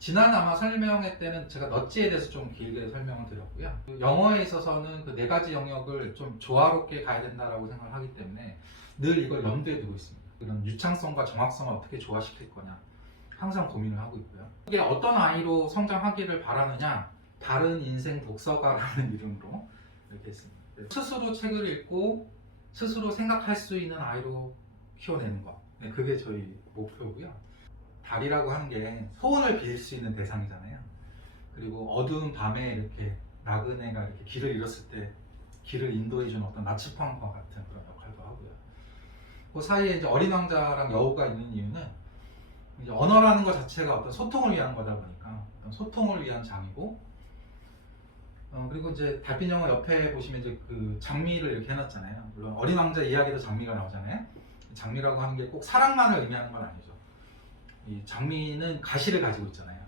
지난 아마 설명회 때는 제가 넛지에 대해서 좀 길게 설명을 드렸고요. 영어에 있어서는 그 네 가지 영역을 좀 조화롭게 가야 된다라고 생각을 하기 때문에 늘 이걸 염두에 두고 있습니다. 이런 유창성과 정확성을 어떻게 조화시킬 거냐 항상 고민을 하고 있고요. 이게 어떤 아이로 성장하기를 바라느냐, 바른 인생 독서가라는 이름으로 이렇게 했습니다. 스스로 책을 읽고 스스로 생각할 수 있는 아이로 키워내는 것, 그게 저희 목표고요. 달이라고 하는 게 소원을 빌 수 있는 대상이잖아요. 그리고 어두운 밤에 이렇게 나그네가 이렇게 길을 잃었을 때 길을 인도해주는 어떤 나치판과 같은 그런 역할도 하고요. 그 사이에 이제 어린 왕자랑 여우가 있는 이유는 이제 언어라는 것 자체가 어떤 소통을 위한 거다 보니까 어떤 소통을 위한 장이고, 그리고 이제 달빛 영화 옆에 보시면 이제 그 장미를 이렇게 해놨잖아요. 물론 어린 왕자 이야기도 장미가 나오잖아요. 장미라고 하는 게 꼭 사랑만을 의미하는 건 아니죠. 이 장미는 가시를 가지고 있잖아요.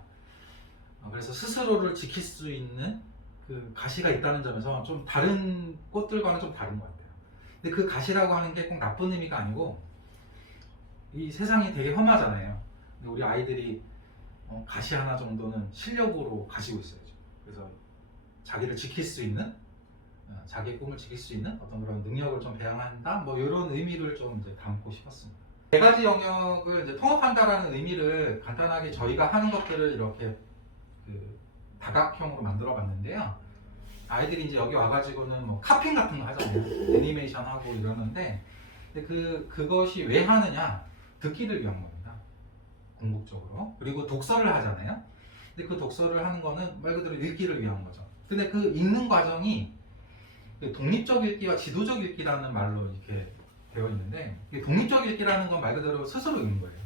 그래서 스스로를 지킬 수 있는 그 가시가 있다는 점에서 좀 다른 꽃들과는 좀 다른 것 같아요. 근데 그 가시라고 하는 게 꼭 나쁜 의미가 아니고, 이 세상이 되게 험하잖아요. 근데 우리 아이들이 가시 하나 정도는 실력으로 가지고 있어야죠. 그래서 자기를 지킬 수 있는, 자기의 꿈을 지킬 수 있는 어떤 그런 능력을 좀 배양한다, 뭐 이런 의미를 좀 이제 담고 싶었습니다. 네 가지 영역을 이제 통합한다라는 의미를 간단하게 저희가 하는 것들을 이렇게 그 다각형으로 만들어 봤는데요. 아이들이 이제 여기 와가지고는 뭐 카핑 같은 거 하잖아요. 애니메이션 하고 이러는데, 근데 그것이 왜 하느냐? 듣기를 위한 겁니다. 궁극적으로. 그리고 독서를 하잖아요. 근데 그 독서를 하는 거는 말 그대로 읽기를 위한 거죠. 근데 그 읽는 과정이 독립적 읽기와 지도적 읽기라는 말로 이렇게 되어 있는데, 독립적 읽기라는 건 말 그대로 스스로 읽는 거예요.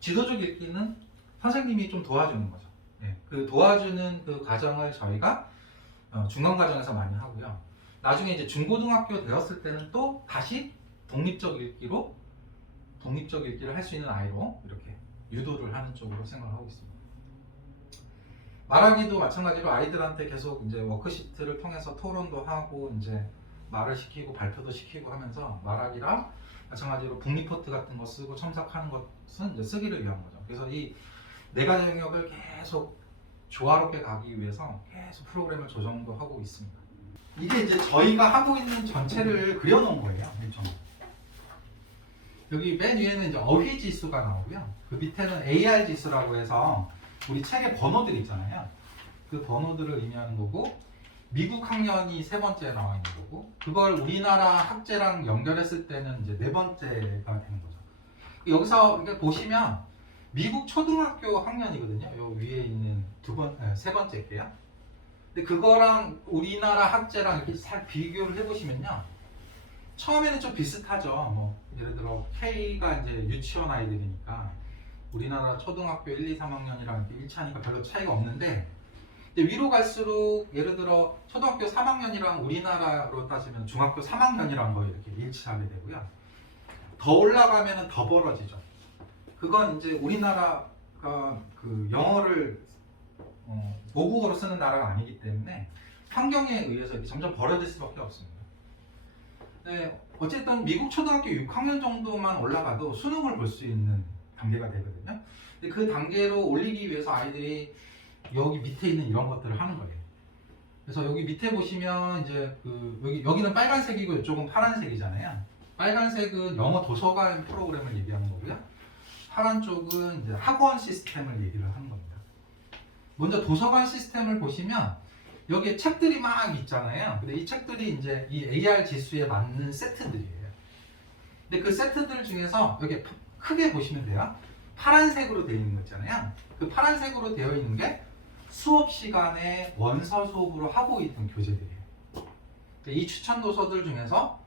지도적 읽기는 선생님이 좀 도와주는 거죠. 그 도와주는 그 과정을 저희가 중간 과정에서 많이 하고요. 나중에 이제 중고등학교 되었을 때는 또 다시 독립적 읽기를 할 수 있는 아이로 이렇게 유도를 하는 쪽으로 생각을 하고 있습니다. 말하기도 마찬가지로 아이들한테 계속 이제 워크시트를 통해서 토론도 하고 이제 말을 시키고 발표도 시키고 하면서 말하기랑 마찬가지로 북리포트 같은 거 쓰고 첨삭하는 것은 이제 쓰기를 위한 거죠. 그래서 이 네 가지 영역을 계속 조화롭게 가기 위해서 계속 프로그램을 조정도 하고 있습니다. 이게 이제 저희가 하고 있는 전체를 그려놓은 거예요. 여기 맨 위에는 이제 어휘 지수가 나오고요. 그 밑에는 AR 지수라고 해서 우리 책에 번호들이 있잖아요. 그 번호들을 의미하는 거고, 미국 학년이 세 번째 나와 있는 거고, 그걸 우리나라 학제랑 연결했을 때는 이제 네 번째가 되는 거죠. 여기서 이렇게 보시면 미국 초등학교 학년이거든요. 요 위에 있는 세 번째게요. 근데 그거랑 우리나라 학제랑 이렇게 살 비교를 해보시면요, 처음에는 좀 비슷하죠. 뭐 예를 들어 K가 이제 유치원 아이들이니까 우리나라 초등학교 1, 2, 3학년이랑 이렇게 1차니까 별로 차이가 없는데, 위로 갈수록 예를 들어 초등학교 3학년이랑 우리나라로 따지면 중학교 3학년이랑 거 이렇게 일치하게 되고요. 더 올라가면 더 벌어지죠. 그건 이제 우리나라가 그 영어를 모국어로 쓰는 나라가 아니기 때문에 환경에 의해서 이렇게 점점 벌어질 수밖에 없습니다. 네, 어쨌든 미국 초등학교 6학년 정도만 올라가도 수능을 볼 수 있는 단계가 되거든요. 근데 그 단계로 올리기 위해서 아이들이 여기 밑에 있는 이런 것들을 하는 거예요. 그래서 여기 밑에 보시면 이제 여기는 빨간색이고 이쪽은 파란색이잖아요. 빨간색은 영어 도서관 프로그램을 얘기하는 거고요. 파란 쪽은 이제 학원 시스템을 얘기를 하는 겁니다. 먼저 도서관 시스템을 보시면 여기에 책들이 막 있잖아요. 근데 이 책들이 이제 이 AR 지수에 맞는 세트들이에요. 근데 그 세트들 중에서 여기 크게 보시면 돼요. 파란색으로 되어 있는 거 있잖아요. 그 파란색으로 되어 있는 게 수업 시간에 원서 수업으로 하고 있던 교재들이에요. 이 추천 도서들 중에서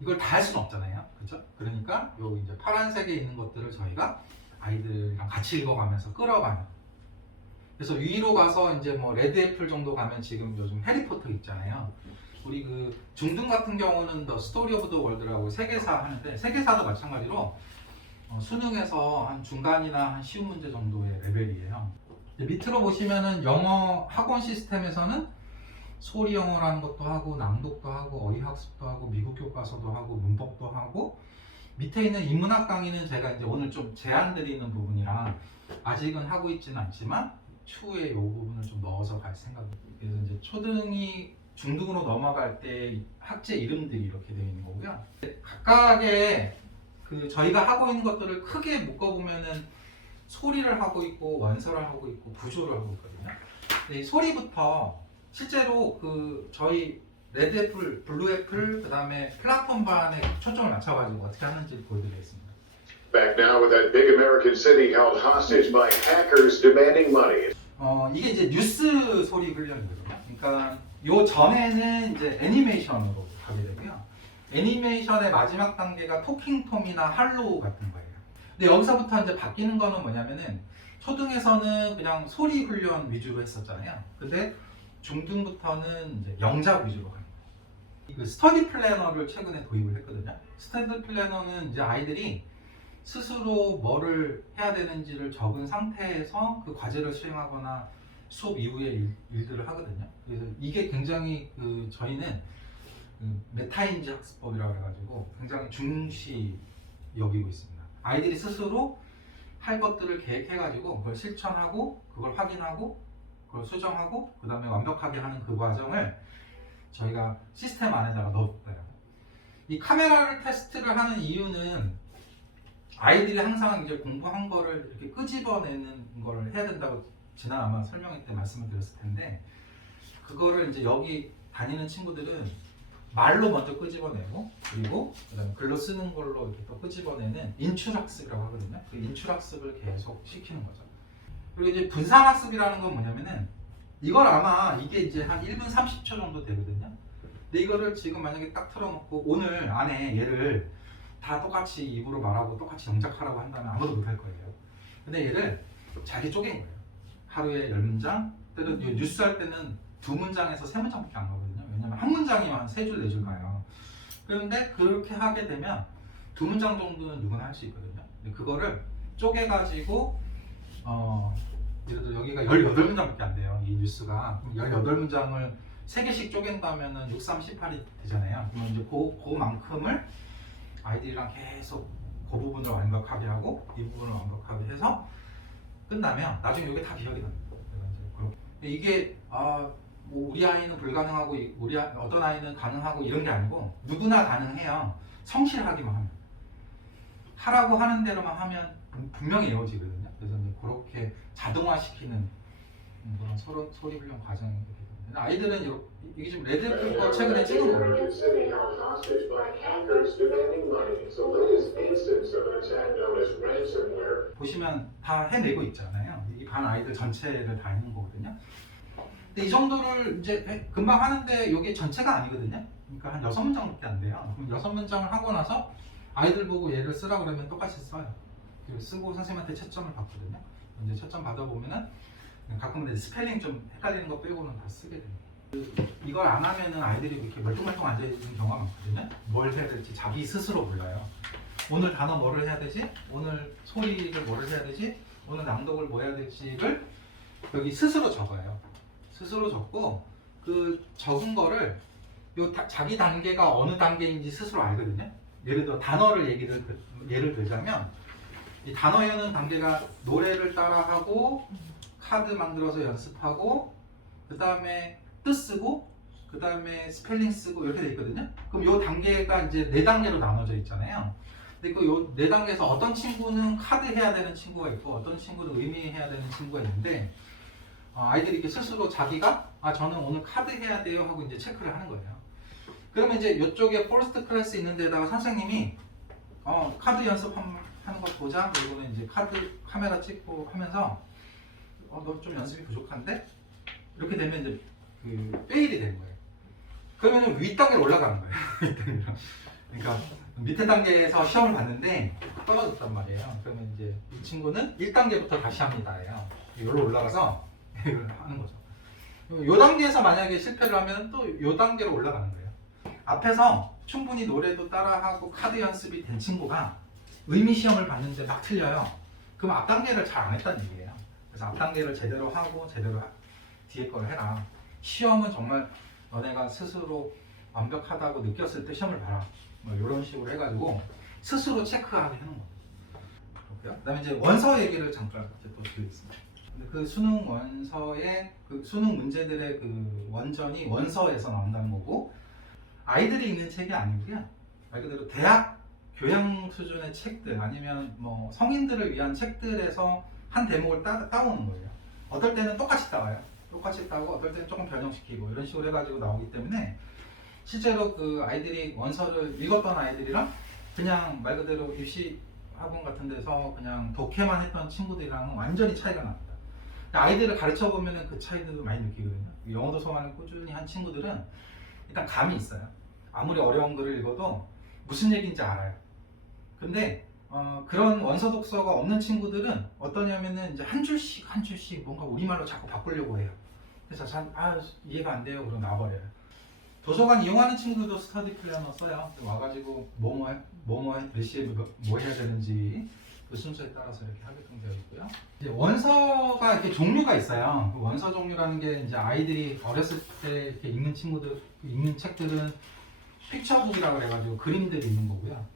이걸 다 할 수는 없잖아요. 그렇죠? 그러니까 요 이제 파란색에 있는 것들을 저희가 아이들이랑 같이 읽어가면서 끌어가는. 그래서 위로 가서 이제 뭐 레드 애플 정도 가면 지금 요즘 해리포터 있잖아요. 우리 그 중등 같은 경우는 더 스토리 오브 더 월드라고 세계사 하는데, 세계사도 마찬가지로 수능에서 한 중간이나 한 쉬운 문제 정도의 레벨이에요. 밑으로 보시면은 영어 학원 시스템에서는 소리 영어라는 것도 하고, 낭독도 하고, 어휘 학습도 하고, 미국 교과서도 하고, 문법도 하고, 밑에 있는 인문학 강의는 제가 이제 오늘 좀 제안 드리는 부분이라 아직은 하고 있지는 않지만 추후에 이 부분을 좀 넣어서 갈 생각입니다. 그래서 이제 초등이 중등으로 넘어갈 때 학제 이름들이 이렇게 되어 있는 거고요. 각각의 그 저희가 하고 있는 것들을 크게 묶어보면은 소리를 하고 있고 원서를 하고 있고 구조를 하고 있거든요. 근데 이 소리부터 실제로 그 저희 레드애플, 블루애플, 그 다음에 플랫폼 반에 초점을 맞춰가지고 어떻게 하는지 보여드리겠습니다. Back now with that big American city held hostage by hackers demanding money. 이게 이제 뉴스 소리 훈련이거든요. 그러니까 요 전에는 이제 애니메이션으로 가게 되고요. 애니메이션의 마지막 단계가 토킹톰이나 할로우 같은 거예요. 근데 여기서부터 이제 바뀌는 거는 뭐냐면은 초등에서는 그냥 소리 훈련 위주로 했었잖아요. 근데 중등부터는 이제 영작 위주로 가는 거예요. 그 스터디 플래너를 최근에 도입을 했거든요. 스터디 플래너는 이제 아이들이 스스로 뭐를 해야 되는지를 적은 상태에서 그 과제를 수행하거나 수업 이후에 일들을 하거든요. 그래서 이게 굉장히 저희는 메타인지 학습법이라고 해가지고 굉장히 중시 여기고 있습니다. 아이들이 스스로 할 것들을 계획해가지고 그걸 실천하고 그걸 확인하고 그걸 수정하고 그 다음에 완벽하게 하는 그 과정을 저희가 시스템 안에다가 넣었어요. 이 카메라를 테스트를 하는 이유는 아이들이 항상 이제 공부한 거를 이렇게 끄집어내는 거를 해야 된다고 지난 아마 설명회 때 말씀을 드렸을 텐데 그거를 이제 여기 다니는 친구들은 말로 먼저 끄집어내고 그리고 그다음에 글로 쓰는 걸로 이렇게 또 끄집어내는 인출학습이라고 하거든요. 그 인출학습을 계속 시키는 거죠. 그리고 이제 분산학습이라는 건 뭐냐면은 이걸 아마 이게 이제 한 1분 30초 정도 되거든요. 근데 이거를 지금 만약에 딱 틀어놓고 오늘 안에 얘를 다 똑같이 입으로 말하고 똑같이 영작하라고 한다면 아무도 못할 거예요. 근데 얘를 잘게 쪼갠 거예요. 하루에 10문장, 때로 뉴스 할 때는 2문장에서 3문장밖에 안 가거든요. 왜냐면 한 문장이면 3줄, 4줄 가요. 그런데 그렇게 하게 되면 2문장 정도는 누구나 할 수 있거든요. 근데 그거를 쪼개가지고 예를 들어 여기가 18문장밖에 안 돼요. 이 뉴스가. 18문장을 3개씩 쪼갠다면 6, 3, 18이 되잖아요. 그러면 이제 그만큼을 아이들이랑 계속 그 부분을 완벽하게 하고 이 부분을 완벽하게 해서 끝나면 나중에 이게 다 기억이 납니다. 이게 뭐 우리 아이는 불가능하고 어떤 아이는 가능하고 이런 게 아니고 누구나 가능해요. 성실하기만 하면 하라고 하는 대로만 하면 분명히 이루어지거든요. 그래서 이제 그렇게 자동화시키는 그런 소리 훈련 과정이 되거든요. 아이들은 이게 지금 레드애플 거 최근에 찍은 거예요. 보시면 다 해내고 있잖아요. 이 반 아이들 전체를 다 있는 거거든요. 근데 이 정도를 이제 금방 하는데 이게 전체가 아니거든요. 그러니까 한 6문장밖에 안 돼요. 그럼 6문장을 하고 나서 아이들 보고 얘를 쓰라 그러면 똑같이 써요. 그리고 쓰고 선생님한테 채점을 받거든요. 이제 채점 받아보면은 가끔 스펠링 좀 헷갈리는 거 빼고는 다 쓰게 됩니다. 이걸 안 하면은 아이들이 이렇게 멀뚱멀뚱 앉아있는 경우가 많거든요. 뭘 해야 될지 자기 스스로 몰라요. 오늘 단어 뭐를 해야 되지? 오늘 소리를 뭐를 해야 되지? 오늘 낭독을 뭐 해야 될지를 여기 스스로 적어요. 스스로 적고 그 적은 거를 자기 단계가 어느 단계인지 스스로 알거든요. 예를 들어 단어를 예를 들자면 이 단어 여는 단계가 노래를 따라하고 카드 만들어서 연습하고 그 다음에 뜻 쓰고 그 다음에 스펠링 쓰고 이렇게 돼 있거든요. 그럼 이 단계가 이제 4단계로 나눠져 있잖아요. 근데 그 4단계에서 어떤 친구는 카드 해야 되는 친구가 있고 어떤 친구는 의미해야 되는 친구가 있는데 아이들이 이렇게 스스로 자기가 저는 오늘 카드 해야 돼요 하고 이제 체크를 하는 거예요. 그러면 이제 이쪽에 퍼스트 클래스 있는 데다가 선생님이 카드 연습하는 거 보자. 그리고는 이제 카메라 찍고 하면서 너 좀 연습이 부족한데? 이렇게 되면 이제 그 페일이 되는 거예요. 그러면 윗 단계로 올라가는 거예요. 그러니까 밑에 단계에서 시험을 봤는데 떨어졌단 말이에요. 그러면 이제 이 친구는 1단계부터 다시 합니다예요. 여기로 올라가서 이걸 하는 거죠. 이 단계에서 만약에 실패를 하면 또 이 단계로 올라가는 거예요. 앞에서 충분히 노래도 따라하고 카드 연습이 된 친구가 의미 시험을 봤는데 막 틀려요. 그럼 앞 단계를 잘 안 했다는 얘기예요. 그래서 앞 단계를 제대로 하고 제대로 뒤에 걸 해라. 시험은 정말 너네가 스스로 완벽하다고 느꼈을 때 시험을 봐라. 뭐 이런 식으로 해가지고 스스로 체크하게 하는 거예요. 있고요. 그다음에 이제 원서 얘기를 잠깐 이제 또 드리겠습니다. 근데 그 수능 원서의 그 수능 문제들의 그 원전이 원서에서 나온다는 거고 아이들이 읽는 책이 아니고요. 말 그대로 대학 교양 수준의 책들 아니면 뭐 성인들을 위한 책들에서 한 대목을 따오는 거예요. 어떨 때는 똑같이 따와요. 똑같이 따고 어떨 때는 조금 변형시키고 이런 식으로 해가지고 나오기 때문에 실제로 그 아이들이 원서를 읽었던 아이들이랑 그냥 말 그대로 입시 학원 같은 데서 그냥 독해만 했던 친구들이랑은 완전히 차이가 납니다. 아이들을 가르쳐 보면은 그 차이들도 많이 느끼거든요. 영어 도서관을 꾸준히 한 친구들은 일단 감이 있어요. 아무리 어려운 글을 읽어도 무슨 얘기인지 알아요. 근데 그런 원서 독서가 없는 친구들은 어떠냐면은 이제 한 줄씩 뭔가 우리말로 자꾸 바꾸려고 해요. 그래서 이해가 안 돼요. 그러고 나버려요. 도서관 이용하는 친구도 스터디 플래너 써요. 와가지고 몇 시에 뭐 해야 되는지 그 순서에 따라서 이렇게 하게끔 되어 있고요. 이제 원서가 이렇게 종류가 있어요. 그 원서 종류라는 게 이제 아이들이 어렸을 때 이렇게 읽는 친구들 읽는 책들은 픽처북이라고 그래가지고 그림들이 있는 거고요.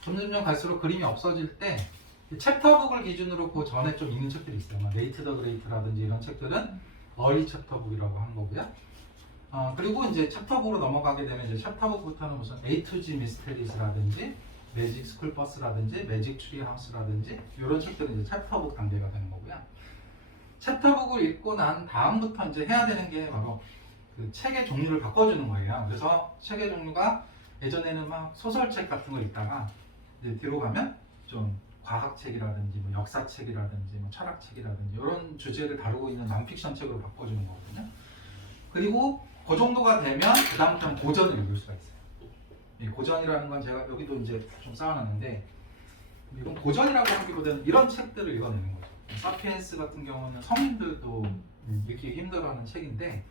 점점 갈수록 그림이 없어질 때 챕터북을 기준으로 그 전에 좀 읽는 책들이 있어요. 레이트 더 그레이트라든지 이런 책들은 어리 챕터북이라고 하는 거고요. 그리고 이제 챕터북으로 넘어가게 되면 이제 챕터북부터는 무슨 A to G 미스테리스라든지 매직 스쿨 버스라든지 매직 트리 하우스라든지 이런 책들은 이제 챕터북 단계가 되는 거고요. 챕터북을 읽고 난 다음부터 이제 해야 되는 게 바로 그 책의 종류를 바꿔주는 거예요. 그래서 책의 종류가 예전에는 막 소설책 같은 거 읽다가 이제 뒤로 가면 좀 과학책이라든지 뭐 역사책이라든지 뭐 철학책이라든지 이런 주제를 다루고 있는 난픽션 책으로 바꿔주는 거거든요. 그리고 그 정도가 되면 그 다음부터는 고전을 읽을 수가 있어요. 이 고전이라는 건 제가 여기도 이제 좀 쌓아놨는데 이건 고전이라고 하기보다는 이런 책들을 읽어내는 거죠. 사피엔스 같은 경우는 성인들도 읽기 힘들어하는 책인데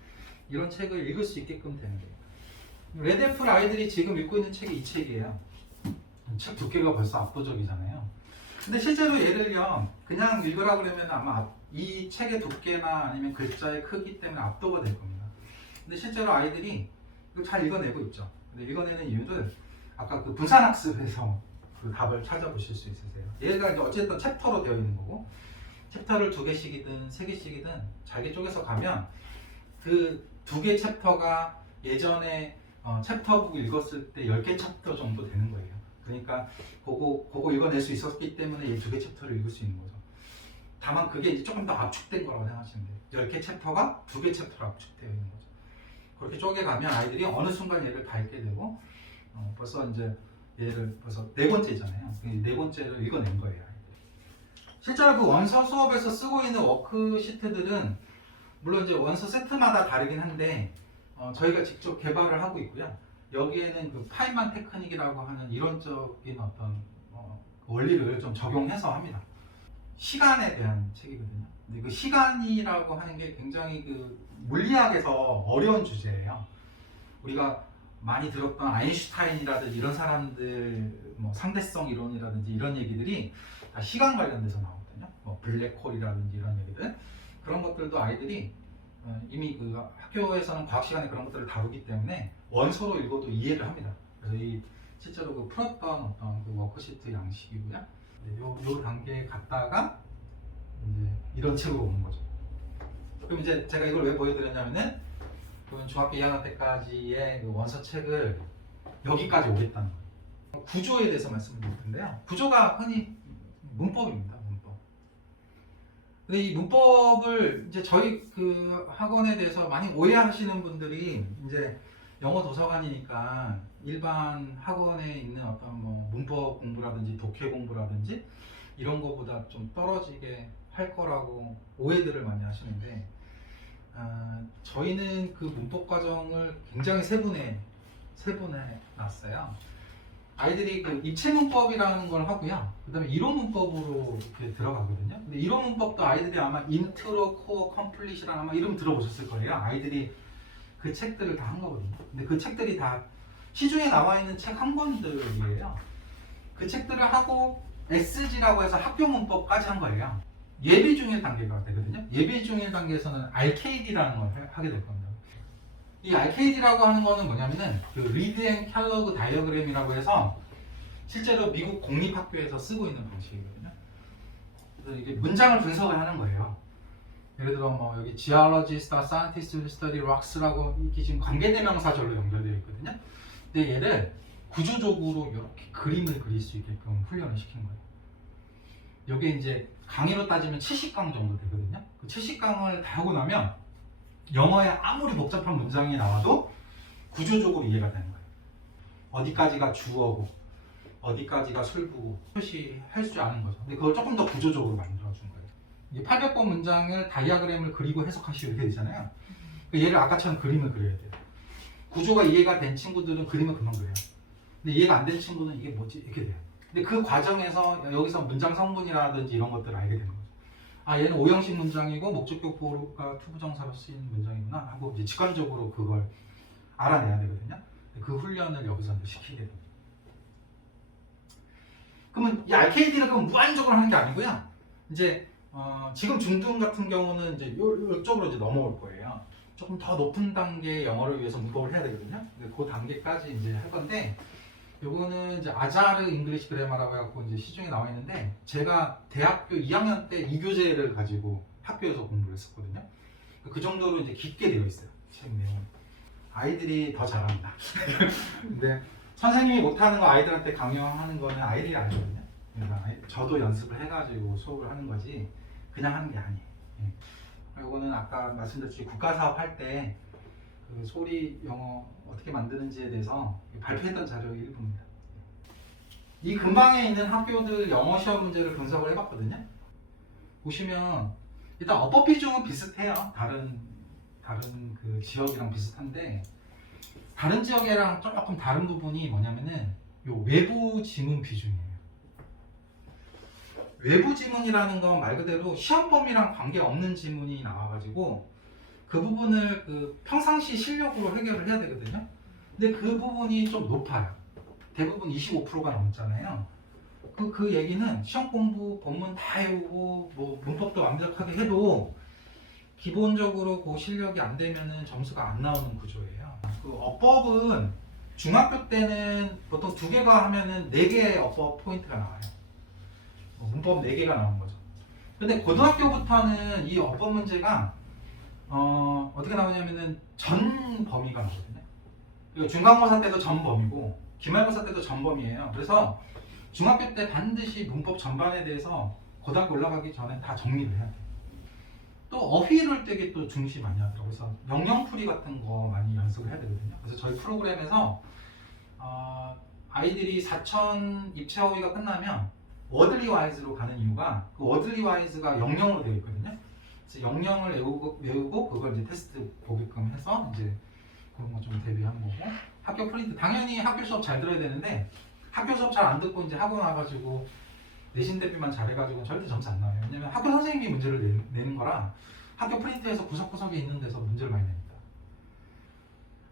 이런 책을 읽을 수 있게끔 되는 거예요. 레드애플 아이들이 지금 읽고 있는 책이 이 책이에요. 책 두께가 벌써 압도적이잖아요. 근데 실제로 얘를요 그냥 읽으라 그러면 아마 이 책의 두께나 아니면 글자의 크기 때문에 압도가 될 겁니다. 근데 실제로 아이들이 이거 잘 읽어내고 있죠. 근데 읽어내는 이유를 아까 그 분산학습에서 그 답을 찾아보실 수 있으세요. 얘가 이제 어쨌든 챕터로 되어 있는 거고 챕터를 2개씩이든 3개씩이든 잘게 쪼개서 가면 그 2개 챕터가 예전에 챕터북 읽었을 때 10개 챕터 정도 되는 거예요. 그러니까 그거 읽어낼 수 있었기 때문에 이 2개 챕터를 읽을 수 있는 거죠. 다만 그게 이제 조금 더 압축된 거라고 생각하시면 돼요. 10개 챕터가 2개 챕터로 압축되어 있는 거죠. 그렇게 쪼개가면 아이들이 어느 순간 얘를 밟게 되고 벌써 이제 얘를 벌써 4번째잖아요. 4번째를 읽어낸 거예요. 실제로 그 원서 수업에서 쓰고 있는 워크시트들은 물론 이제 원서 세트마다 다르긴 한데 저희가 직접 개발을 하고 있고요. 여기에는 그 파인만 테크닉이라고 하는 이론적인 어떤 원리를 좀 적용해서 합니다. 시간에 대한 책이거든요. 근데 그 시간이라고 하는 게 굉장히 그 물리학에서 어려운 주제예요. 우리가 많이 들었던 아인슈타인이라든지 이런 사람들 뭐 상대성 이론이라든지 이런 얘기들이 다 시간 관련돼서 나오거든요. 뭐 블랙홀이라든지 이런 얘기들 그런 것들도 아이들이 이미 그 학교에서는 과학 시간에 그런 것들을 다루기 때문에 원서로 읽어도 이해를 합니다. 그래서 이 실제로 그 풀었던 어떤 그 워크시트 양식이고요. 요 단계에 갔다가 이제 이런 책으로 오는 거죠. 그럼 이제 제가 이걸 왜 보여드렸냐면은 그건 중학교 2학년 때까지의 그 원서 책을 여기까지 오겠다는 거예요. 구조에 대해서 말씀을 드릴 텐데요. 구조가 흔히 문법입니다. 문법. 근데 이 문법을 이제 저희 그 학원에 대해서 많이 오해하시는 분들이 이제 영어 도서관이니까 일반 학원에 있는 어떤 뭐 문법 공부라든지 독해 공부라든지 이런 거보다 좀 떨어지게 할 거라고 오해들을 많이 하시는데 저희는 그 문법 과정을 굉장히 세분해 놨어요. 아이들이 그 입체 문법이라는 걸 하고요. 그 다음에 이론 문법으로 이렇게 들어가거든요. 근데 이론 문법도 아이들이 아마 인트로, 코어, 컴플릿이랑 아마 이름 들어보셨을 거예요. 아이들이 그 책들을 다 한 거거든요. 근데 그 책들이 다 시중에 나와 있는 책 한 권들이에요. 그 책들을 하고 SG라고 해서 학교 문법까지 한 거예요. 예비 중일 단계가 되거든요. 예비 중일 단계에서는 RKD라는 걸 하게 될 겁니다. 이 RKD라고 하는 거는 뭐냐면은 그 리드 앤 캘러그 다이어그램이라고 해서 실제로 미국 공립학교에서 쓰고 있는 방식이거든요. 그래서 이게 문장을 분석을 하는 거예요. 예를 들어 뭐 여기 geologist, scientist, study rocks라고 이게 지금 관계대명사절로 연결되어 있거든요. 근데 얘를 구조적으로 이렇게 그림을 그릴 수 있게끔 훈련을 시킨 거예요. 여기 이제 강의로 따지면 70강 정도 되거든요. 그 70강을 다 하고 나면 영어에 아무리 복잡한 문장이 나와도 구조적으로 이해가 되는 거예요. 어디까지가 주어고 어디까지가 술부고 표시할 줄 아는 거죠. 근데 그걸 조금 더 구조적으로 만들어준 거예요. 이게 800번 문장을 다이아그램을 그리고 해석하시고 이렇게 되잖아요. 얘를 아까처럼 그림을 그려야 돼요. 구조가 이해가 된 친구들은 그림을 금방 그려요. 근데 이해가 안 된 친구는 이게 뭐지? 이렇게 돼요. 근데 그 과정에서 여기서 문장 성분이라든지 이런 것들을 알게 되는 거죠. 아, 얘는 오형식 문장이고 목적격 보호가 투부정사로 쓰인 문장이구나 하고 이제 직관적으로 그걸 알아내야 되거든요. 그 훈련을 여기서 이제 시키게 됩니다. 그러면 이 RKD를 그럼 무한적으로 하는 게 아니고요. 이제 지금 중등 같은 경우는 이제 이쪽으로 이제 넘어올 거예요. 조금 더 높은 단계의 영어를 위해서 문법을 해야 되거든요. 근데 그 단계까지 이제 할 건데, 요거는 이제 아자르 잉글리시 그래머라고 해갖고 이제 시중에 나와 있는데, 제가 대학교 2학년 때 이 교재를 가지고 학교에서 공부를 했었거든요. 그 정도로 이제 깊게 되어 있어요. 책 내용은. 아이들이 더 잘합니다. 근데 선생님이 못하는 거 아이들한테 강요하는 거는 아이들이 아니거든요. 그러니까 저도 연습을 해가지고 수업을 하는 거지 그냥 하는 게 아니에요. 이거는 아까 말씀드렸듯이 국가사업 할 때 그 소리 영어 어떻게 만드는지에 대해서 발표했던 자료 일부입니다. 이 근방에 있는 학교들 영어 시험 문제를 분석을 해봤거든요. 보시면 일단 어법 비중은 비슷해요. 다른 그 지역이랑 비슷한데, 다른 지역이랑 조금 다른 부분이 뭐냐면은 요 외부 지문 비중이에요. 외부 지문이라는 건 말 그대로 시험 범위랑 관계 없는 지문이 나와가지고 그 부분을 그 평상시 실력으로 해결을 해야 되거든요. 근데 그 부분이 좀 높아요. 대부분 25%가 넘잖아요. 그 얘기는 시험 공부, 본문 다 외우고 뭐 문법도 완벽하게 해도 기본적으로 그 실력이 안 되면은 점수가 안 나오는 구조예요. 그 어법은 중학교 때는 보통 2개가 하면은 4개의 어법 포인트가 나와요. 문법 4개가 나오는 거죠. 근데 고등학교부터는 이 어법 문제가 어떻게 나오냐면은 전 범위가 나거든요. 그리고 중간고사 때도 전 범위고 기말고사 때도 전 범위예요. 그래서 중학교 때 반드시 문법 전반에 대해서 고등학교 올라가기 전에 다 정리를 해야 돼요. 또 어휘를 되게 또 중시 많이 하더라고요. 그래서 영영풀이 같은 거 많이 연습을 해야 되거든요. 그래서 저희 프로그램에서 아이들이 4천 입체 어휘가 끝나면 워들리 와이즈로 가는 이유가 그 워들리 와이즈가 영영으로 되어 있거든요. 그래서 영영을 외우고 그걸 이제 테스트 보게끔 해서 이제 그런 거 좀 대비하는 거고, 학교 프린트 당연히 학교 수업 잘 들어야 되는데 학교 수업 잘 안 듣고 이제 학원 와가지고 내신 대비만 잘해가지고 절대 점수 안 나와요. 왜냐면 학교 선생님이 문제를 내는 거라 학교 프린트에서 구석구석에 있는 데서 문제를 많이 냅니다.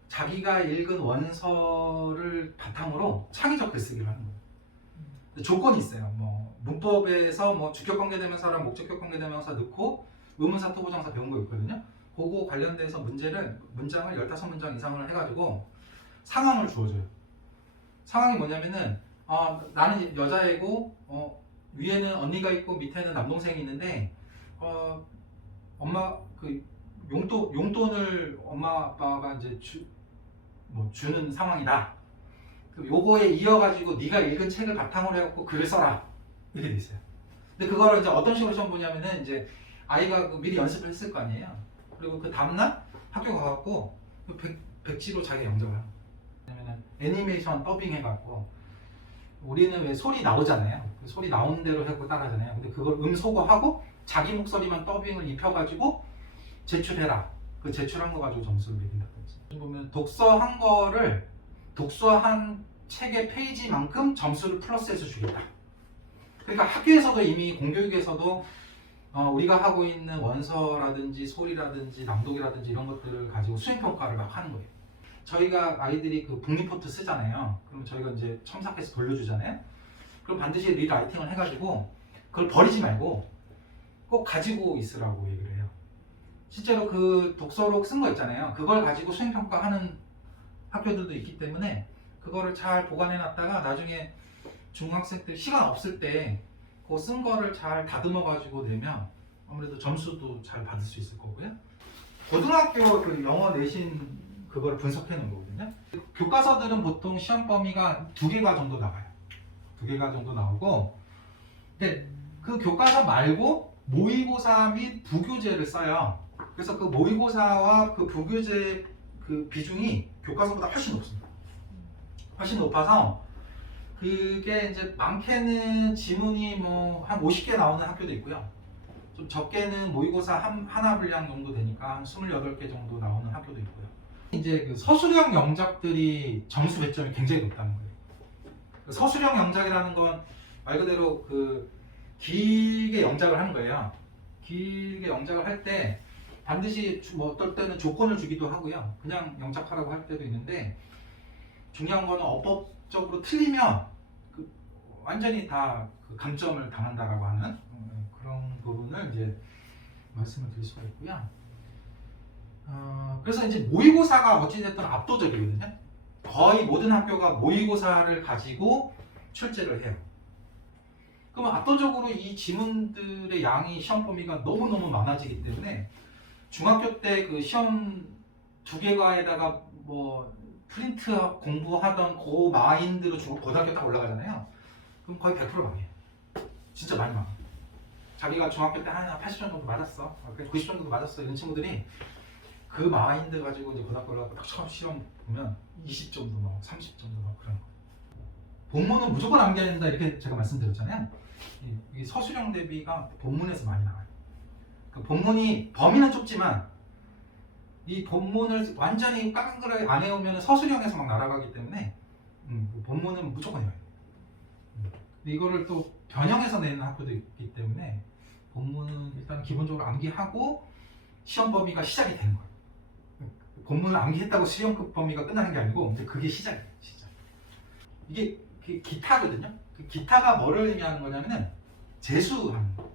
자기가 읽은 원서를 바탕으로 창의적 글쓰기를 하는 거예요. 조건이 있어요. 뭐 문법에서 뭐 주격관계대명사랑 목적격관계대명사 넣고 의문사, 투부정사 배운 거 있거든요. 그거 관련돼서 문장을 15문장 이상을 해가지고 상황을 주어줘요. 상황이 뭐냐면은 나는 여자애고 위에는 언니가 있고 밑에는 남동생이 있는데 엄마 그 용돈을 엄마 아빠가 이제 주는 상황이다. 요거에 이어가지고 네가 읽은 책을 바탕으로 해갖고 글을 써라 이렇게 돼 있어요. 근데 그거를 이제 어떤 식으로 시험 보냐면은 이제 아이가 미리 연습을 했을 거 아니에요. 그리고 그 다음날 학교 가갖고 백지로 자기 영접을 해요. 왜냐면은 애니메이션 더빙 해갖고 우리는 왜 소리 나오잖아요. 소리 나오는 대로 해갖고 따라하잖아요. 근데 그걸 음소거하고 자기 목소리만 더빙을 입혀가지고 제출해라. 그 제출한 거 가지고 점수를 매긴다든지. 보면 독서한 책의 페이지만큼 점수를 플러스해서 주겠다. 그러니까 학교에서도 이미 공교육에서도 우리가 하고 있는 원서라든지 소리라든지 낭독이라든지 이런 것들을 가지고 수행평가를 막 하는 거예요. 저희가 아이들이 그 북리포트 쓰잖아요. 그럼 저희가 이제 첨삭해서 돌려주잖아요. 그럼 반드시 리라이팅을 해가지고 그걸 버리지 말고 꼭 가지고 있으라고 얘기를 해요. 실제로 그 독서록 쓴 거 있잖아요. 그걸 가지고 수행평가하는 학교들도 있기 때문에 그거를 잘 보관해 놨다가 나중에 중학생 때 시간 없을 때 그 쓴 거를 잘 다듬어 가지고 내면 아무래도 점수도 잘 받을 수 있을 거고요. 고등학교 그 영어 내신 그거를 분석해 놓은 거거든요. 교과서들은 보통 시험 범위가 2개가 정도 나와요. 2개가 정도 나오고, 근데 그 교과서 말고 모의고사 및 부교재를 써요. 그래서 그 모의고사와 그 부교재 그 비중이 교과서보다 훨씬 높습니다. 훨씬 높아서 그게 이제 많게는 지문이 뭐 한 50개 나오는 학교도 있고요. 좀 적게는 모의고사 하나 분량 정도 되니까 한 28개 정도 나오는 학교도 있고요. 이제 그 서술형 영작들이 점수 배점이 굉장히 높다는 거예요. 서술형 영작이라는 건 말 그대로 그 길게 영작을 하는 거예요. 길게 영작을 할 때 반드시 뭐 어떨 때는 조건을 주기도 하고요. 그냥 영작하라고 할 때도 있는데, 중요한 거는 어법적으로 틀리면 그 완전히 다 그 감점을 당한다라고 하는 그런 부분을 이제 말씀을 드릴 수가 있고요. 그래서 이제 모의고사가 어찌됐든 압도적이거든요. 거의 모든 학교가 모의고사를 가지고 출제를 해요. 그럼 압도적으로 이 지문들의 양이 시험 범위가 너무너무 많아지기 때문에 중학교 때 그 시험 2개과에다가 뭐 프린트 공부하던 그 마인드로 고등학교 딱 올라가잖아요. 그럼 거의 100% 망해요. 진짜 많이 망해요. 자기가 중학교 때 한 80점 정도 맞았어, 90점 정도 맞았어, 이런 친구들이 그 마인드 가지고 이제 고등학교 올라가고 딱 처음 시험 보면 20점도 나오고 30점도 나오고 그런 거. 본문은 무조건 암기해야 된다 이렇게 제가 말씀드렸잖아요. 이 서술형 대비가 본문에서 많이 나와요. 그 본문이 범위는 좁지만 이 본문을 완전히 까끌하게 안 해오면 서술형에서 막 날아가기 때문에 본문은 무조건 해요. 이거를 또 변형해서 내는 학교도 있기 때문에 본문은 일단 기본적으로 암기하고 시험 범위가 시작이 되는 거예요. 본문을 암기했다고 시험급 범위가 끝나는 게 아니고 이제 그게 시작이에요. 시작. 이게 기타거든요. 그 기타가 뭐를 의미하는 거냐면은 재수하는 거.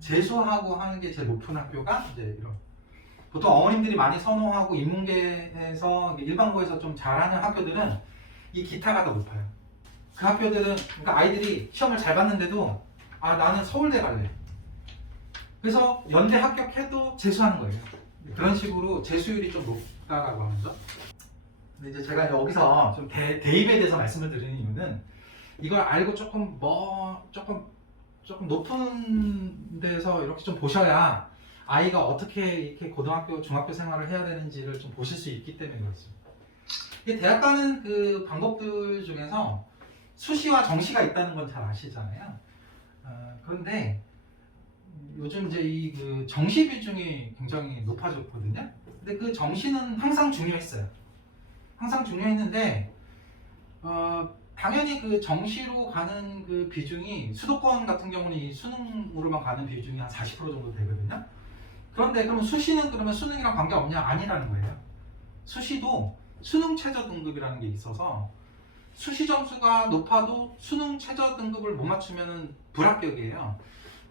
재수하고 하는 게 제일 높은 학교가 이제 이런. 보통 어머님들이 많이 선호하고 인문계에서 일반고에서 좀 잘하는 학교들은 이 기타가 더 높아요. 그 학교들은 그러니까 아이들이 시험을 잘 봤는데도 아 나는 서울대 갈래. 그래서 연대 합격해도 재수하는 거예요. 그런 식으로 재수율이 좀 높다라고 합니다. 근데 이제 제가 여기서 좀 대입에 대해서 말씀을 드리는 이유는 이걸 알고 조금 높은 데서 이렇게 좀 보셔야 아이가 어떻게 이렇게 고등학교, 중학교 생활을 해야 되는지를 좀 보실 수 있기 때문에 그렇습니다. 이게 대학 가는 그 방법들 중에서 수시와 정시가 있다는 건 잘 아시잖아요. 그런데 요즘 이제 이 그 정시 비중이 굉장히 높아졌거든요. 근데 그 정시는 항상 중요했어요. 항상 중요했는데 당연히 그 정시로 가는 그 비중이 수도권 같은 경우는 이 수능으로만 가는 비중이 한 40% 정도 되거든요. 그런데 그러면 수시는 그러면 수능이랑 관계 없냐? 아니라는 거예요. 수시도 수능 최저 등급이라는 게 있어서 수시 점수가 높아도 수능 최저 등급을 못 맞추면은 불합격이에요.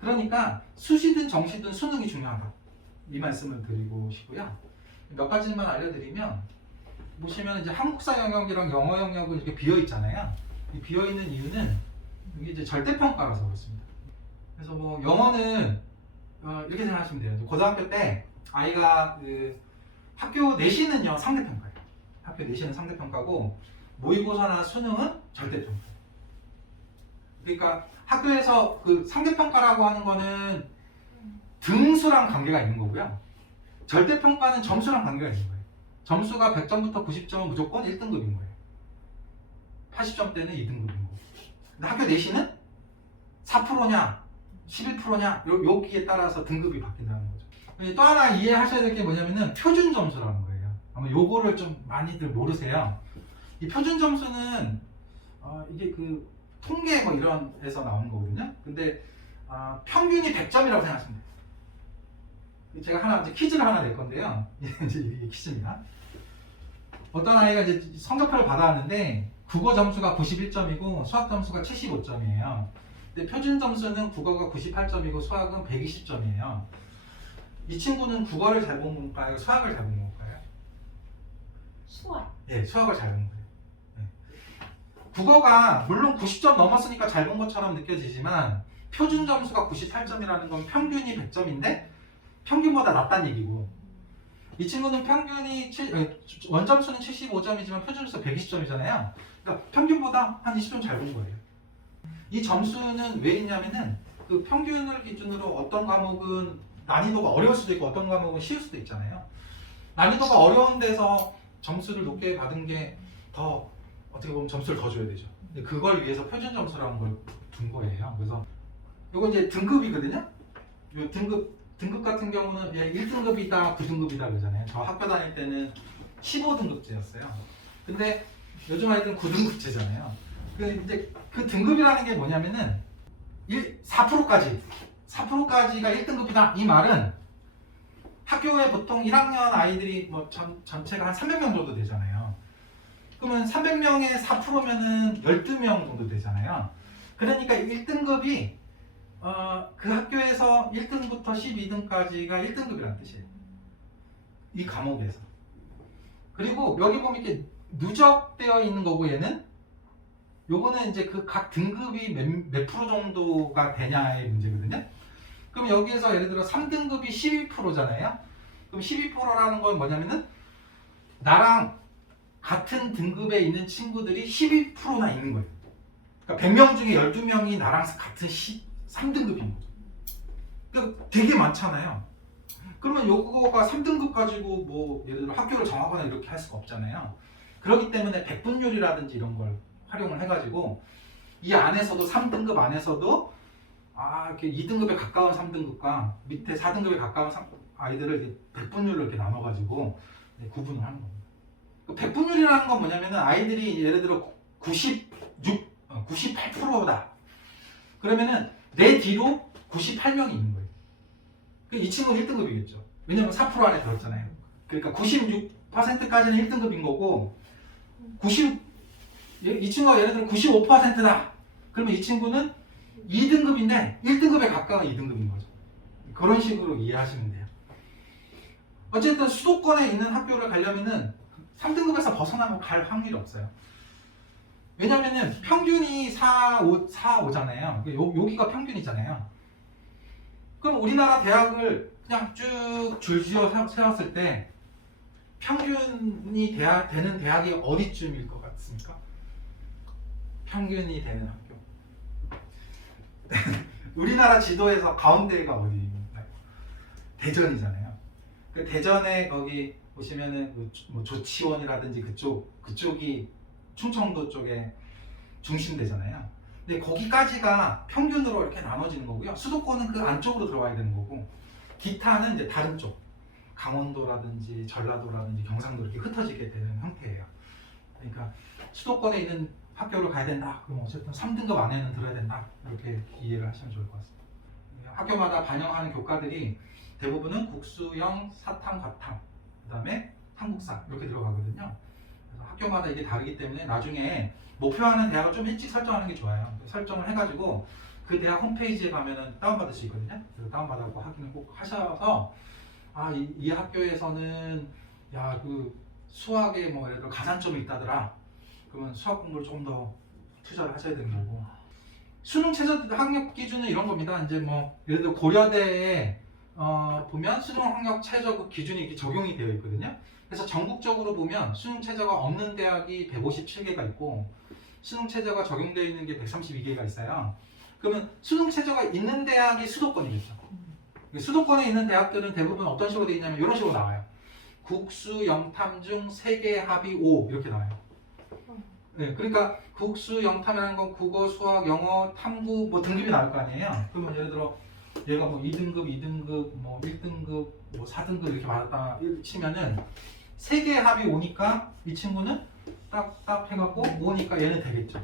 그러니까 수시든 정시든 수능이 중요하다. 이 말씀을 드리고 싶고요. 몇 가지만 알려드리면 보시면 이제 한국사 영역이랑 영어 영역은 이렇게 비어 있잖아요. 이 비어 있는 이유는 이게 이제 절대평가라서 그렇습니다. 그래서 뭐 영어는 이렇게 생각하시면 돼요. 고등학교 때 아이가 그 학교 내신은요 상대평가예요. 학교 내신은 상대평가고 모의고사나 수능은 절대평가. 그러니까 학교에서 그 상대평가라고 하는 거는 등수랑 관계가 있는 거고요. 절대평가는 점수랑 관계가 있는 거예요. 점수가 100점부터 90점은 무조건 1등급인 거예요. 80점 대는 2등급인 거고. 근데 학교 내신은 4%냐 11%냐 여기에 따라서 등급이 바뀐다는 거죠. 또 하나 이해하셔야 될 게 뭐냐면은 표준 점수라는 거예요. 아마 요거를 좀 많이들 모르세요. 이 표준 점수는 이게 그 통계 뭐 이런 데서 나오는 거거든요. 근데 평균이 100점이라고 생각하시면 돼요. 제가 하나 이제 퀴즈를 하나 낼 건데요. 이제 이게 퀴즈입니다. 어떤 아이가 이제 성적표를 받아왔는데 국어 점수가 91점이고 수학 점수가 75점이에요. 근데 표준 점수는 국어가 98점이고 수학은 120점이에요. 이 친구는 국어를 잘 본 건가요? 수학을 잘 본 건가요? 수학. 네, 수학을 잘 본 거예요. 네. 국어가 물론 90점 넘었으니까 잘 본 것처럼 느껴지지만 표준 점수가 98점이라는 건 평균이 100점인데 평균보다 낮다는 얘기고, 이 친구는 평균이 원점수는 75점이지만 표준점수 120점이잖아요. 그러니까 평균보다 한 20점 잘 본 거예요. 이 점수는 왜 있냐면은 그 평균을 기준으로 어떤 과목은 난이도가 어려울 수도 있고 어떤 과목은 쉬울 수도 있잖아요. 난이도가 어려운 데서 점수를 높게 받은 게 더 어떻게 보면 점수를 더 줘야 되죠. 근데 그걸 위해서 표준 점수라는 걸 둔 거예요. 그래서 이거 이제 등급이거든요. 요 등급 같은 경우는 1등급이다, 9등급이다 그러잖아요. 저 학교 다닐 때는 15등급제였어요. 근데 요즘 아이들은 9등급제잖아요. 이제 그 등급이라는 게 뭐냐면은 4%까지가 1등급이다. 이 말은 학교에 보통 1학년 아이들이 뭐 전체가 한 300명 정도 되잖아요. 그러면 300명의 4%면은 12명 정도 되잖아요. 그러니까 1등급이 그 학교에서 1등부터 12등까지가 1등급이라는 뜻이에요. 이 과목에서. 그리고 여기 보면 이렇게 누적되어 있는 거고 얘는 요거는 이제 그 각 등급이 몇 프로 정도가 되냐의 문제거든요. 그럼 여기에서 예를 들어 3등급이 12%잖아요. 그럼 12%라는 건 뭐냐면은 나랑 같은 등급에 있는 친구들이 12%나 있는 거예요. 그러니까 100명 중에 12명이 나랑 같은 3등급인 거죠. 그러니까 되게 많잖아요. 그러면 요거가 3등급 가지고 뭐 예를 들어 학교를 정하거나 이렇게 할 수가 없잖아요. 그렇기 때문에 백분율이라든지 이런 걸 활용을 해가지고 이 안에서도 3등급 안에서도 이렇게 2등급에 가까운 3등급과 밑에 4등급에 가까운 아이들을 이렇게 백분율로 이렇게 나눠가지고 구분을 하는 겁니다. 백분율이라는 건 뭐냐면은 아이들이 예를 들어 98%다. 그러면은 내 뒤로 98명이 있는 거예요. 이 친구는 1등급이겠죠. 왜냐면 4% 안에 들었잖아요. 그러니까 96%까지는 1등급인 거고 이 친구가 예를 들어 95%다. 그러면 이 친구는 2등급인데 1등급에 가까운 2등급인 거죠. 그런 식으로 이해하시면 돼요. 어쨌든 수도권에 있는 학교를 가려면은 3등급에서 벗어나면 갈 확률이 없어요. 왜냐면은 평균이 4, 5잖아요. 여기가 평균이잖아요. 그럼 우리나라 대학을 그냥 쭉 줄지어 세웠을 때 평균이 되는 대학이 어디쯤일 것 같습니까? 평균이 되는 학교. 우리나라 지도에서 가운데가 어디입니까? 대전이잖아요. 그 대전에 거기 보시면은 뭐 조치원이라든지 그쪽이 충청도 쪽에 중심되잖아요. 근데 거기까지가 평균으로 이렇게 나눠지는 거고요. 수도권은 그 안쪽으로 들어와야 되는 거고, 기타는 이제 다른 쪽, 강원도라든지 전라도라든지 경상도 이렇게 흩어지게 되는 형태예요. 그러니까 수도권에 있는 학교를 가야 된다. 그럼 어쨌든 3등급 안에는 들어야 된다. 이렇게 이해를 하시면 좋을 것 같습니다. 학교마다 반영하는 교과들이 대부분은 국수형, 사탐, 과탐, 그 다음에 한국사 이렇게 들어가거든요. 그래서 학교마다 이게 다르기 때문에 나중에 목표하는 대학을 좀 일찍 설정하는 게 좋아요. 설정을 해가지고 그 대학 홈페이지에 가면은 다운받을 수 있거든요. 그래서 다운받아서 확인을 꼭 하셔서 이 학교에서는 그 수학에 뭐 예를 들어 가산점이 있다더라. 그러면 수학 공부를 조금 더 투자를 하셔야 되는 거고, 수능 최저 학력 기준은 이런 겁니다. 이제 뭐 예를 들어 고려대에 보면 수능 학력 최저 기준이 이렇게 적용이 되어 있거든요. 그래서 전국적으로 보면 수능 최저가 없는 대학이 157개가 있고 수능 최저가 적용되어 있는 게 132개가 있어요. 그러면 수능 최저가 있는 대학이 수도권이겠죠. 수도권에 있는 대학들은 대부분 어떤 식으로 되어 있냐면 이런 식으로 나와요. 국수, 영탐 중 3개 합이 5 이렇게 나와요. 네, 그러니까 국수, 영탐이라는 건 국어, 수학, 영어, 탐구 뭐 등급이 나올 거 아니에요. 그러면 예를 들어 얘가 뭐 2등급, 2등급, 뭐 1등급, 뭐 4등급 이렇게 받았다 치면은 3개 합이 5니까 이 친구는 딱 해갖고 5니까 얘는 되겠죠.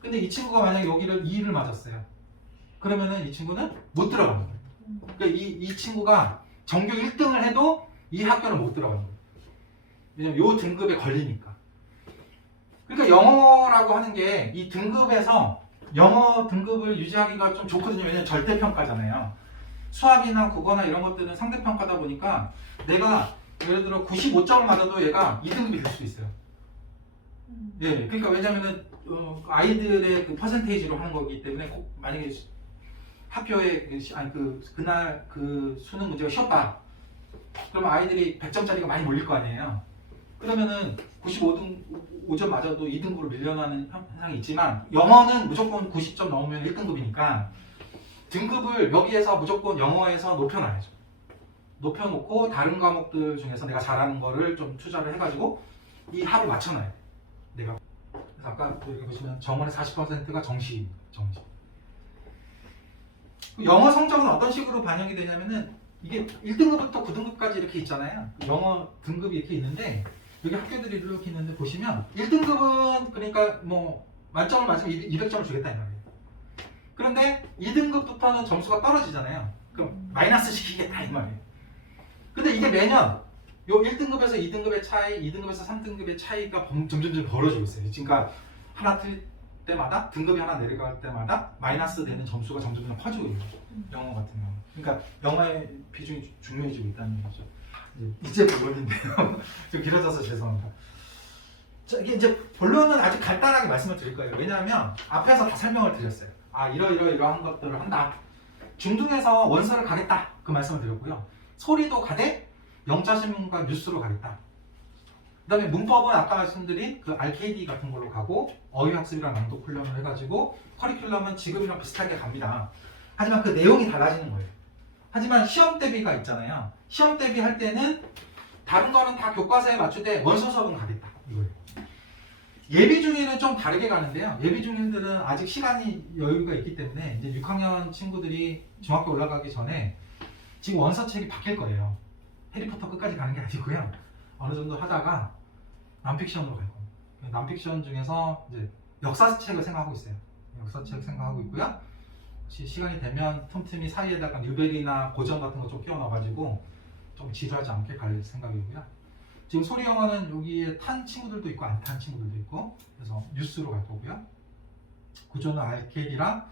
근데 이 친구가 만약에 여기를 2를 맞았어요. 그러면은 이 친구는 못 들어가는 거예요. 그러니까 이 친구가 전교 1등을 해도 이 학교는 못 들어가는 거예요. 왜냐면 요 등급에 걸리니까. 그러니까 영어라고 하는 게 이 등급에서 영어 등급을 유지하기가 좀 좋거든요. 왜냐면 절대평가잖아요. 수학이나 국어나 이런 것들은 상대평가다 보니까 내가 예를 들어 95점을 맞아도 얘가 2등급이 될 수 있어요. 예, 그러니까 왜냐면은 아이들의 그 퍼센테이지로 하는 거기 때문에 만약에 학교에 그날 그 수능 문제가 쉬었다. 그러면 아이들이 100점짜리가 많이 몰릴 거 아니에요. 그러면은 95점 맞아도 2등급으로 밀려나는 현상이 있지만 영어는 무조건 90점 넘으면 1등급이니까 등급을 여기에서 무조건 영어에서 높여놔야죠. 높여놓고 다른 과목들 중에서 내가 잘하는 거를 좀 투자를 해가지고 이 합을 맞춰놔야 돼. 내가 그래서 아까 여기 보시면 정원의 40%가 정시. 영어 성적은 어떤 식으로 반영이 되냐면은 이게 1등급부터 9등급까지 이렇게 있잖아요. 영어 등급이 이렇게 있는데 여기 학교들이 이렇게 있는데 보시면 1등급은 그러니까 뭐 만점을 맞으면 200점을 주겠다 이 말이에요. 그런데 2등급부터는 점수가 떨어지잖아요. 그럼 마이너스 시키겠다 이 말이에요. 근데 이게 매년 요 1등급에서 2등급의 차이, 2등급에서 3등급의 차이가 점점 벌어지고 있어요. 그러니까 하나 틀 때마다 등급이 하나 내려갈 때마다 마이너스 되는 점수가 점점 커지고 있는 거죠. 영어 같은 경우. 그러니까 영어의 비중이 중요해지고 있다는 얘기죠. 이제 본론인데요. 좀 길어져서 죄송합니다. 자, 이게 이제 본론은 아주 간단하게 말씀을 드릴 거예요. 왜냐하면 앞에서 다 설명을 드렸어요. 아 이러한 것들을 한다. 중등에서 원서를 가겠다. 그 말씀을 드렸고요. 소리도 가되 영자신문과 뉴스로 가겠다. 그 다음에 문법은 아까 말씀드린 그 RKD 같은 걸로 가고 어휘학습이랑 낭독 훈련을 해가지고 커리큘럼은 지금이랑 비슷하게 갑니다. 하지만 그 내용이 달라지는 거예요. 하지만 시험 대비가 있잖아요. 시험 대비할 때는 다른 거는 다 교과서에 맞추되 원서 수업은 가겠다. 이거예요. 예비 중위는 좀 다르게 가는데요. 예비 중위들은 아직 시간이 여유가 있기 때문에 이제 6학년 친구들이 중학교 올라가기 전에 지금 원서책이 바뀔 거예요. 해리포터 끝까지 가는 게 아니고요. 어느 정도 하다가 남픽션으로 갈 겁니다. 남픽션 중에서 이제 역사책을 생각하고 있어요. 역사책 생각하고 있고요. 혹시 시간이 되면 틈틈이 사이에다가 뉴베리나 고전 같은 거 좀 끼워 넣어가지고 좀 지루하지 않게 갈 생각이고요. 지금 소리 영어는 여기에 탄 친구들도 있고 안 탄 친구들도 있고 그래서 뉴스로 갈 거고요. 구조는 RKD랑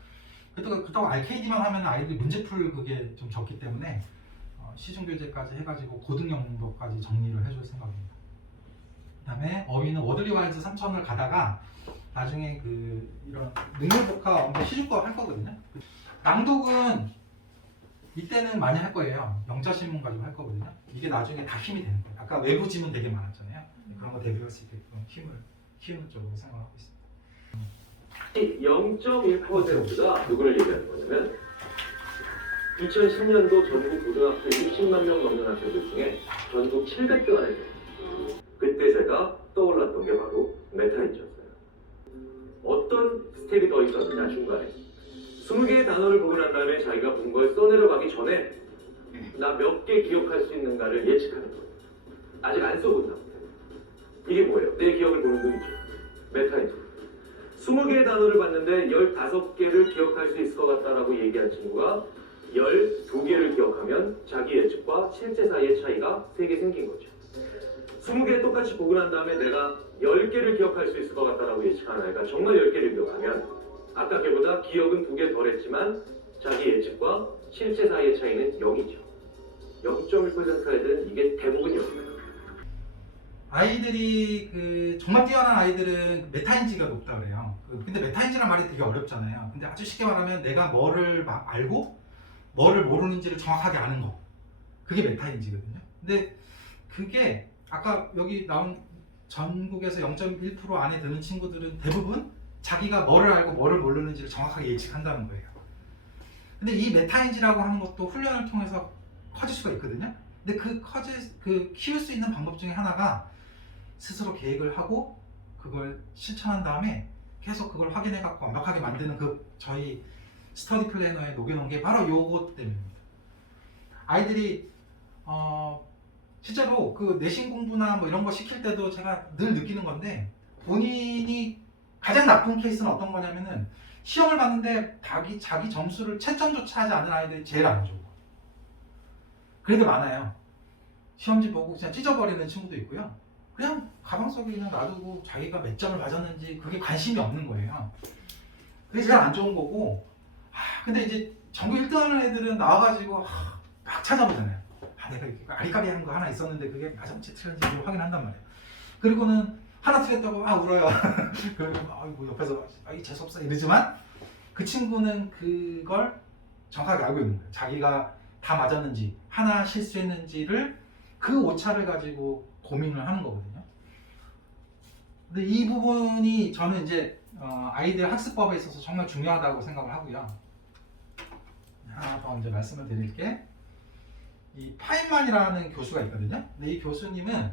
그렇다고 RKD만 하면 아이들이 문제 풀 그게 좀 적기 때문에 시중교재까지 해가지고 고등영도까지 정리를 해줄 생각입니다. 그 다음에 어휘는 워들리 와이즈 3000을 가다가 나중에 그 이런 능력복화 엄청 시중과 할 거거든요. 낭독은 이때는 많이 할 거예요. 영자신문 가지고 할 거거든요. 이게 나중에 다 힘이 되는 거예요. 아까 외부 지문 되게 많았잖아요. 그런 거 대비할 수 있게끔 힘을 키우는 쪽으로 생각하고 있습니다. 0.1%가 누구를 얘기하는 거냐면 2010년도 전국 고등학교 60만 명 넘는 학생들 중에 전국 700등 안에 들어요. 그때 제가 떠올랐던 게 바로 메타인지였어요. 어떤 스텝이 더 있었느냐 중간에 20개의 단어를 보고 난 다음에 자기가 본 걸 써내려가기 전에 나 몇 개 기억할 수 있는가를 예측하는 거예요. 아직 안 써본 상태. 이게 뭐예요? 내 기억을 보는 눈이죠. 메타인지. 20개의 단어를 봤는데 15개를 기억할 수 있을 것 같다라고 얘기한 친구가 12개를 기억하면 자기 예측과 실제 사이의 차이가 3개 생긴 거죠. 20개 똑같이 보고 난 다음에 내가 10개를 기억할 수 있을 것 같다라고 예측하는 아이가 정말 10개를 기억하면 아까 걔보다 기억은 2개 덜 했지만 자기 예측과 실제 사이의 차이는 0이죠. 0.1% 애들은 이게 대부분 0이에요. 아이들이 그 정말 뛰어난 아이들은 메타인지가 높다 그래요. 근데 메타인지란 말이 되게 어렵잖아요. 근데 아주 쉽게 말하면 내가 뭐를 알고 뭐를 모르는지를 정확하게 아는 거. 그게 메타인지거든요. 근데 그게 아까 여기 나온 전국에서 0.1% 안에 드는 친구들은 대부분 자기가 뭐를 알고 뭐를 모르는지를 정확하게 예측한다는 거예요. 근데 이 메타인지라고 하는 것도 훈련을 통해서 커질 수가 있거든요. 근데 키울 수 있는 방법 중에 하나가 스스로 계획을 하고 그걸 실천한 다음에 계속 그걸 확인해 갖고 완벽하게 만드는 그 저희 스터디 플래너에 녹여놓은 게 바로 요것 때문입니다. 아이들이 실제로 그 내신 공부나 뭐 이런 거 시킬 때도 제가 늘 느끼는 건데 본인이 가장 나쁜 케이스는 어떤 거냐면은 시험을 봤는데 자기 점수를 채점조차 하지 않은 아이들이 제일 안 좋고 그래도 많아요. 시험지 보고 그냥 찢어버리는 친구도 있고요. 그냥 가방 속에 그냥 놔두고 자기가 몇 점을 맞았는지 그게 관심이 없는 거예요. 그게 제일 안 좋은 거고 근데 이제 전국 1등 하는 애들은 나와가지고 막 찾아보잖아요. 내가 아리까리한 거 하나 있었는데 그게 맞았는지 틀렸는지 확인한단 말이에요. 그리고는 하나 틀렸다고 울어요. 그러면 아이고 옆에서 아이 재수없어 이러지만 그 친구는 그걸 정확하게 알고 있는 거예요. 자기가 다 맞았는지 하나 실수했는지를 그 오차를 가지고 고민을 하는 거거든요. 근데 이 부분이 저는 이제 아이들 학습법에 있어서 정말 중요하다고 생각을 하고요. 하나 더 이제 말씀을 드릴게. 이 파인만이라는 교수가 있거든요. 근데 이 교수님은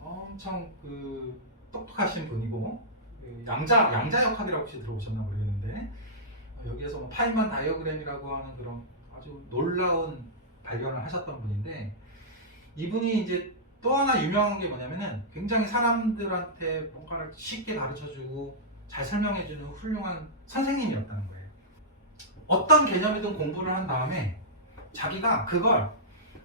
엄청 그 똑똑하신 분이고 양자역학이라고 혹시 들어보셨나 모르겠는데 여기에서 뭐 파인만 다이어그램이라고 하는 그런 아주 놀라운 발견을 하셨던 분인데 이분이 이제 또 하나 유명한 게 뭐냐면은 굉장히 사람들한테 뭔가를 쉽게 가르쳐주고 잘 설명해주는 훌륭한 선생님이었다는 거예요. 어떤 개념이든 공부를 한 다음에 자기가 그걸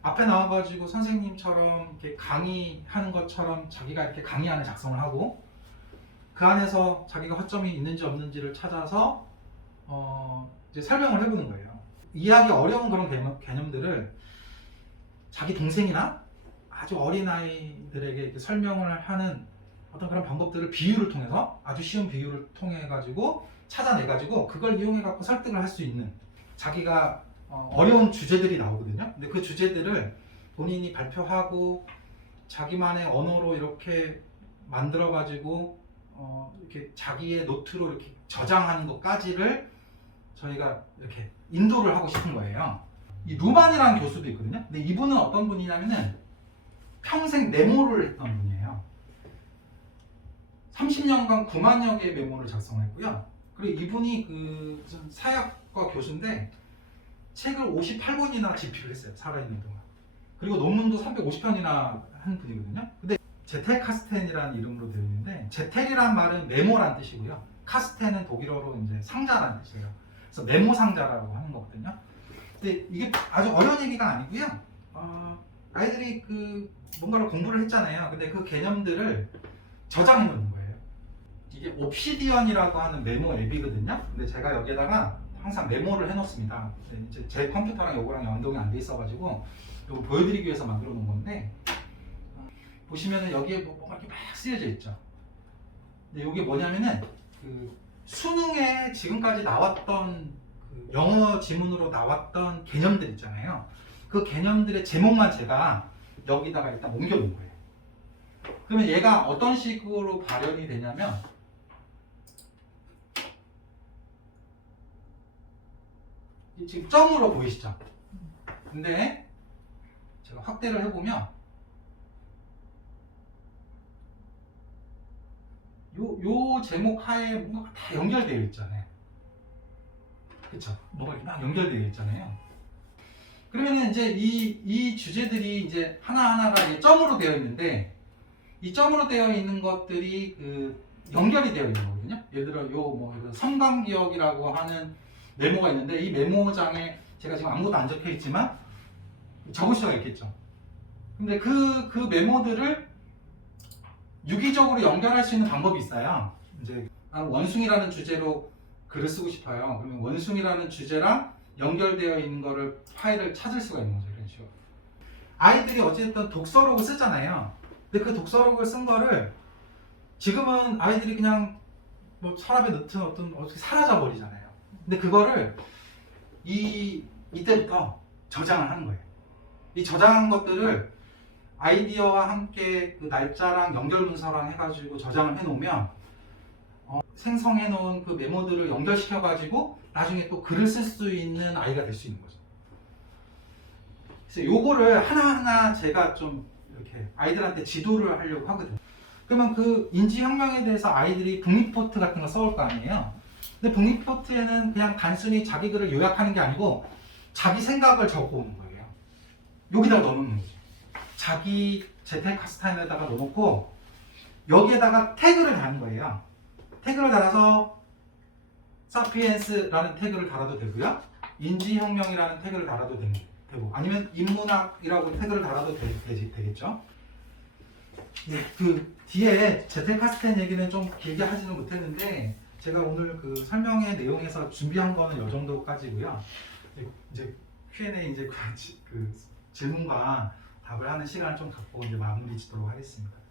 앞에 나와가지고 선생님처럼 이렇게 강의하는 것처럼 자기가 이렇게 강의안을 작성을 하고 그 안에서 자기가 허점이 있는지 없는지를 찾아서 이제 설명을 해보는 거예요. 이해하기 어려운 그런 개념들을 자기 동생이나 아주 어린 아이들에게 이렇게 설명을 하는 어떤 그런 방법들을 비유를 통해서 아주 쉬운 비유를 통해 가지고 찾아내 가지고 그걸 이용해 갖고 설득을 할 수 있는 자기가 어려운 주제들이 나오거든요. 근데 그 주제들을 본인이 발표하고 자기만의 언어로 이렇게 만들어 가지고 이렇게 자기의 노트로 이렇게 저장하는 것까지를 저희가 이렇게 인도를 하고 싶은 거예요. 이 루만이라는 교수도 있거든요. 근데 이분은 어떤 분이냐면은 평생 메모를 했던 분이에요. 30년간 9만여 개의 메모를 작성했고요. 그리고 이분이 그 무슨 사역과 교수인데 책을 58권이나 집필을 했어요. 살아있는 동안. 그리고 논문도 350편이나 한 분이거든요. 근데 제텔 카스텐이라는 이름으로 되어 있는데 제텔이란 말은 메모란 뜻이고요. 카스텐은 독일어로 이제 상자라는 뜻이에요. 그래서 메모 상자라고 하는 거거든요. 근데 이게 아주 어려운 얘기가 아니고요. 아이들이 그 뭔가를 공부를 했잖아요. 근데 그 개념들을 저장해 놓는 거예요. 이게 옵시디언이라고 하는 메모 앱이거든요. 근데 제가 여기에다가 항상 메모를 해 놓습니다. 이제 제 컴퓨터랑 요거랑 연동이 안 돼 있어가지고 이거 보여드리기 위해서 만들어 놓은 건데 보시면은 여기에 뭐가 이렇게 막 쓰여져 있죠. 근데 이게 뭐냐면은 그 수능에 지금까지 나왔던 그 영어 지문으로 나왔던 개념들 있잖아요. 그 개념들의 제목만 제가 여기다가 일단 옮겨놓은 거예요. 그러면 얘가 어떤 식으로 발현이 되냐면 지금 점으로 보이시죠? 근데 제가 확대를 해보면 요 제목 하에 뭔가 다 연결되어 있잖아요. 그쵸? 뭐가 이렇게 막 연결되어 있잖아요. 그러면은 이제 이 주제들이 이제 하나하나가 이제 점으로 되어 있는데 이 점으로 되어 있는 것들이 그 연결이 되어 있는 거거든요. 예를 들어 섬광기억이라고 하는 메모가 있는데 이 메모장에 제가 지금 아무것도 안 적혀 있지만 적을 수가 있겠죠. 근데 그 메모들을 유기적으로 연결할 수 있는 방법이 있어요. 이제 나는 원숭이라는 주제로 글을 쓰고 싶어요. 그러면 원숭이라는 주제랑 연결되어 있는 거를 파일을 찾을 수가 있는 거죠. 이런 식으로. 아이들이 어쨌든 독서록을 쓰잖아요. 근데 그 독서록을 쓴 거를 지금은 아이들이 그냥 뭐 서랍에 넣든 어떻게 사라져 버리잖아요. 근데 그거를 이때부터 저장을 하는 거예요. 이 저장한 것들을 아이디어와 함께 그 날짜랑 연결 문서랑 해가지고 저장을 해놓으면 생성해 놓은 그 메모들을 연결시켜 가지고 나중에 또 글을 쓸 수 있는 아이가 될 수 있는 거죠. 그래서 요거를 하나하나 제가 좀 이렇게 아이들한테 지도를 하려고 하거든요. 그러면 그 인지혁명에 대해서 아이들이 북리포트 같은 거 써올 거 아니에요. 근데 북리포트에는 그냥 단순히 자기 글을 요약하는 게 아니고 자기 생각을 적어 오는 거예요. 여기다가 넣어놓는 거죠. 자기 제텔 카스텐에다가 넣어놓고 여기에다가 태그를 다는 거예요. 태그를 달아서 사피엔스라는 태그를 달아도 되고요. 인지혁명이라는 태그를 달아도 되고 아니면 인문학이라고 태그를 달아도 되겠죠. 네, 그 뒤에 제텔 카스텐 얘기는 좀 길게 하지는 못했는데 제가 오늘 그 설명의 내용에서 준비한 거는 이 정도까지고요. 이제 Q&A 이제 그 질문과 답을 하는 시간을 좀 갖고 이제 마무리 짓도록 하겠습니다.